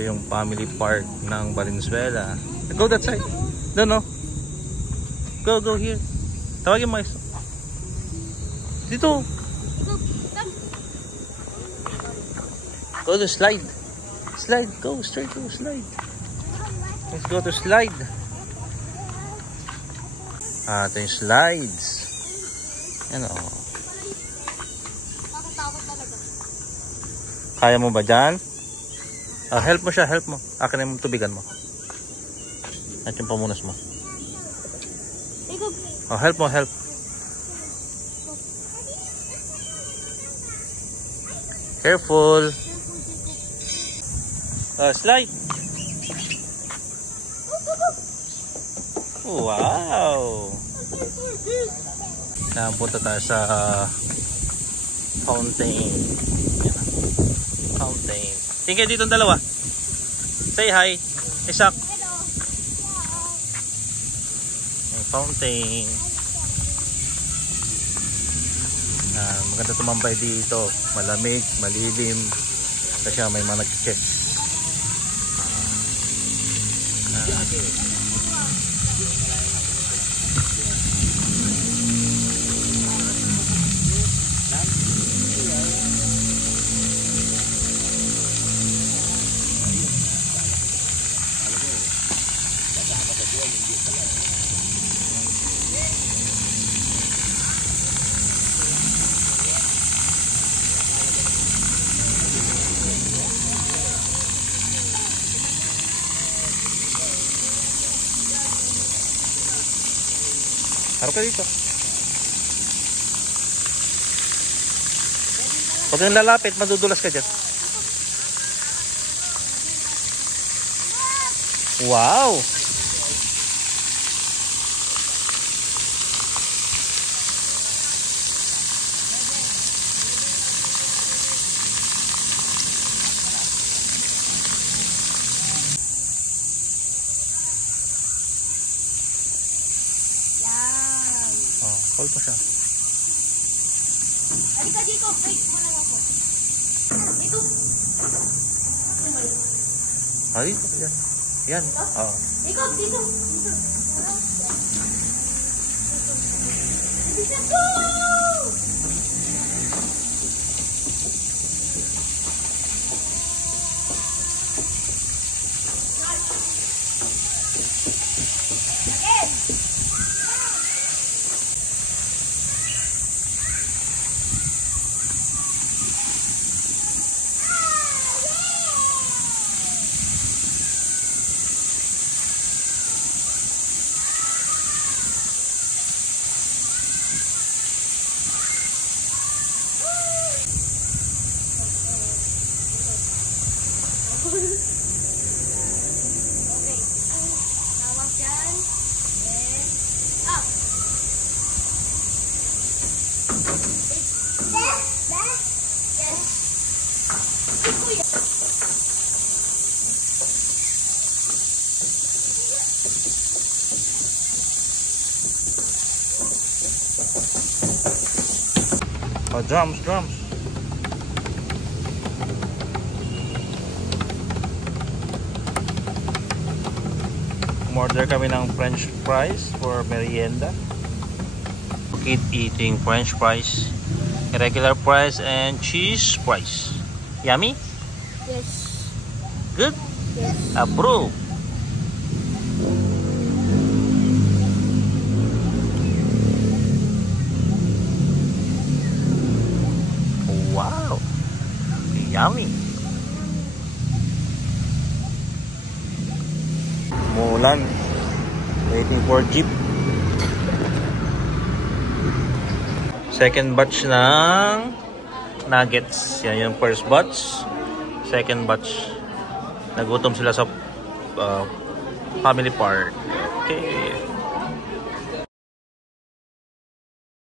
Ito yung family park ng Valenzuela. Go that side. No. Go here. Tawagin mo isa. Dito. Go to slide. Slide. Go straight to slide. Let's go to slide. Ito yung slides. Yan o. Kaya mo ba dyan? Help mo siya, help mo. Akin yung tubigan mo. At yung pamunas mo. Help mo, help. Careful. Slide. Wow. Punta tayo sa fountain. Fountain. Tingnan dito ang dalawa. Say hi. Isak. Fountain. Maganda tumambay dito. Malamig, malilim. Kasi may mga nag-check. Harap ka dito. Huwag kang lalapit, madudulas ka dyan. Wow! Hold mo siya. Alika dito, wait mo lang ako. Dito. Dito, yan. Yan. Ikaw, dito. Dito. Dito. Drums. Order kami ng French fries for merienda. Kid eating French fries, regular fries, and cheese fries. Yummy? Yes. Good? Yes. Approve. Wow. Yummy. Mulan. Waiting for jeep. Second batch ng nuggets. Yan yung first batch. Second batch. Nagutom sila sa family park. Okay.